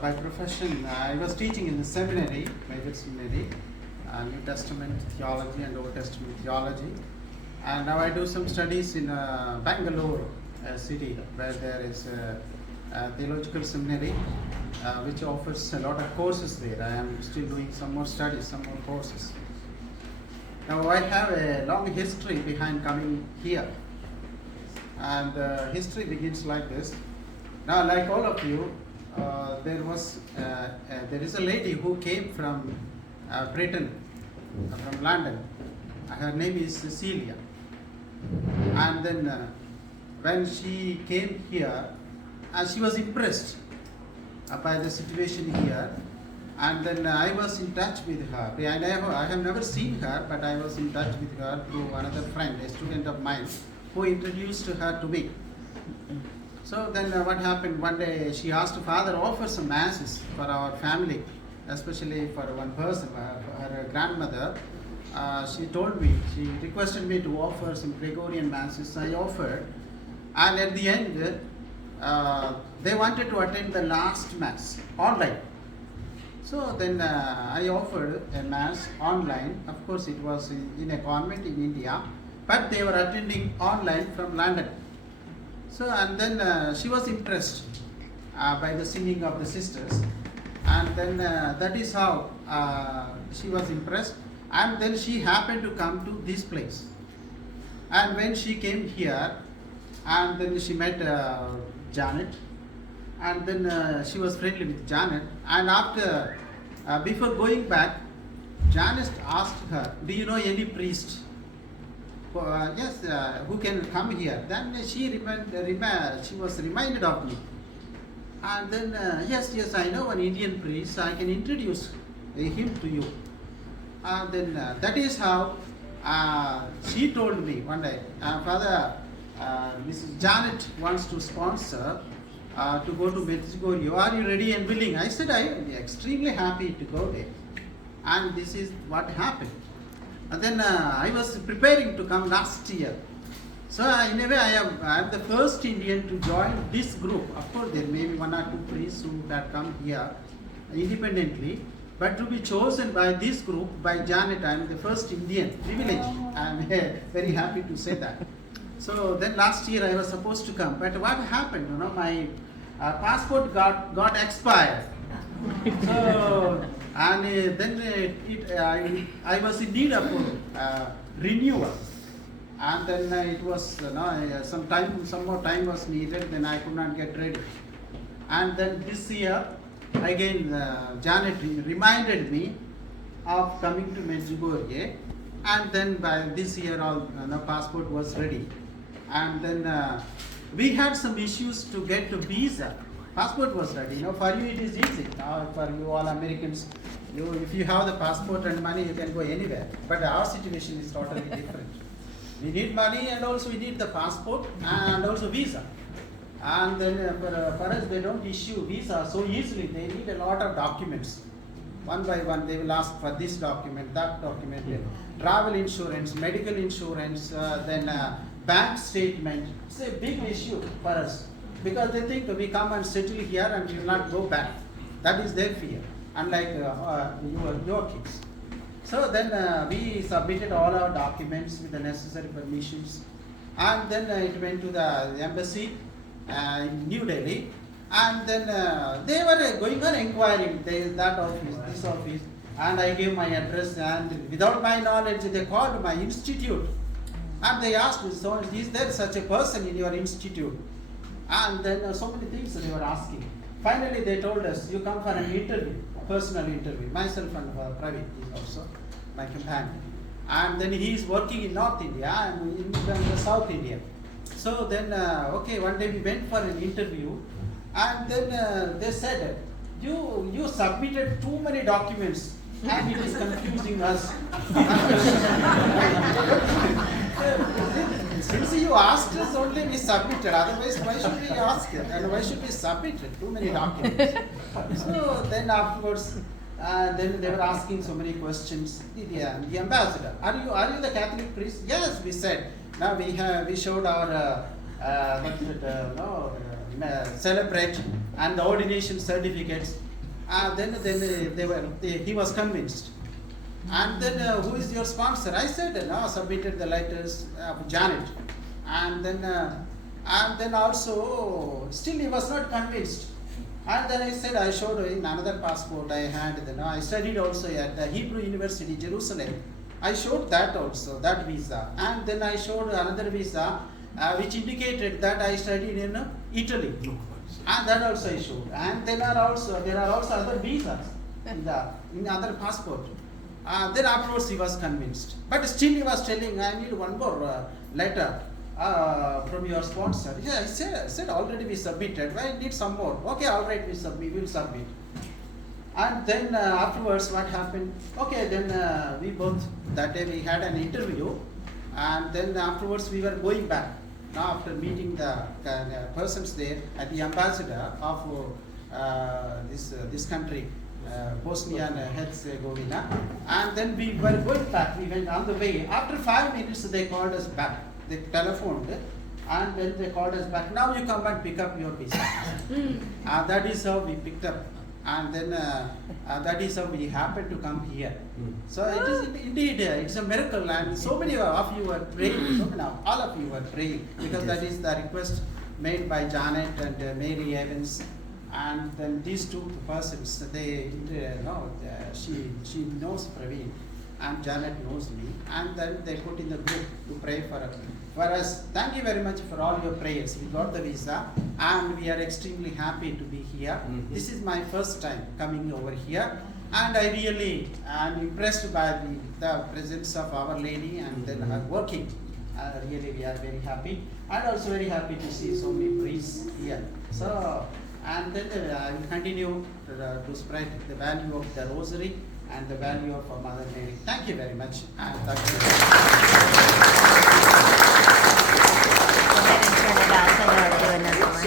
by profession, I was teaching in the seminary, major seminary, New Testament theology and Old Testament theology. And now I do some studies in Bangalore city, where there is a theological seminary which offers a lot of courses there. I am still doing some more studies, some more courses. Now I have a long history behind coming here. And history begins like this. Now, like all of you, there is a lady who came from Britain, from London. Her name is Cecilia. And then when she came here, she was impressed by the situation here. And then I was in touch with her. I have never seen her, but I was in touch with her through another friend, a student of mine, who introduced her to me. So then what happened, one day she asked Father offer some masses for our family, especially for one person, her grandmother. She told me, she requested me to offer some Gregorian masses. I offered, and at the end they wanted to attend the last mass online. So then I offered a mass online. Of course it was in a convent in India, but they were attending online from London. So and then she was impressed by the singing of the sisters, and then that is how she was impressed. And then she happened to come to this place. And when she came here, and then she met Janet, and then she was friendly with Janet. And after, before going back, Janet asked her, "Do you know any priest? Yes, who can come here?" Then she was reminded of me. And then, yes, I know an Indian priest. I can introduce him to you. And then that is how she told me one day, "Father, Mrs. Janet wants to sponsor to go to Medjugorje. Are you ready and willing?" I said, "I am extremely happy to go there." And this is what happened. And then I was preparing to come last year. So in a way, I am the first Indian to join this group. Of course, there may be one or two priests who had come here independently. But to be chosen by this group, by Janet, I am the first Indian. Privilege. I am very happy to say that. So then last year I was supposed to come. But what happened? My passport got expired. So, and then I was in need of renewal. And then it was some more time was needed. Then I could not get ready. And then this year, again, Janet reminded me of coming to Medjugorje, and then by this year, the passport was ready. And then we had some issues to get the visa. Passport was ready. For you it is easy. Now for you all Americans, if you have the passport and money, you can go anywhere. But our situation is totally different. We need money, and also we need the passport and also visa. And then for us, they don't issue visa so easily. They need a lot of documents. One by one, they will ask for this document, that document, travel insurance, medical insurance, then bank statement. It's a big issue for us, because they think we come and settle here and we will not go back. That is their fear, unlike your kids. So then we submitted all our documents with the necessary permissions. And then it went to the embassy in New Delhi, and then they were going on inquiring, that office, this office, and I gave my address, and without my knowledge they called my institute, and they asked me, "So is there such a person in your institute?" And then so many things they were asking. Finally they told us, "You come for an interview, a personal interview." Myself and Praveen is also my companion, and then he is working in North India and in the South India. So then, one day we went for an interview, and then they said, you submitted too many documents, and it is confusing us. Since you asked us only, we submitted. Otherwise, why should we ask it? And why should we submit it? Too many documents. So then afterwards, then they were asking so many questions. The ambassador, are you the Catholic priest? Yes, we said. Now we showed our celebrate and the ordination certificates. He was convinced. And then who is your sponsor? I said, no, submitted the letters of Janet. And then also, still he was not convinced. And then I said, I showed him another passport I had. I studied also at the Hebrew University, Jerusalem. I showed that also, that visa. And then I showed another visa which indicated that I studied in Italy. And that also I showed. And there are also other visas in other passport. Then afterwards he was convinced. But still he was telling, I need one more letter from your sponsor. Yeah, I said already we submitted. Well, I need some more. Okay, all right, we will submit. And then afterwards what happened? Okay, then we both, that day we had an interview. And then afterwards we were going back. Now after meeting the persons there at the ambassador of this country, Bosnia and Herzegovina, and then we were going back. We went on the way. After 5 minutes, they called us back. They telephoned, and then they called us back. Now you come and pick up your visa. That is how we picked up, and then that is how we happened to come here. So it is indeed it's a miracle, and so many of you were praying. All of you were praying because that is the request made by Janet and Mary Evans. And then these two persons, she knows Praveen and Janet knows me, and then they put in the group to pray for us. Thank you very much for all your prayers. We got the visa and we are extremely happy to be here. This is my first time coming over here, and I really am impressed by the presence of Our Lady and then her working. Really we are very happy, and also very happy to see so many priests here. So. And then I will continue to spread the value of the Rosary and the value of Mother Mary. Thank you very much. And thank you.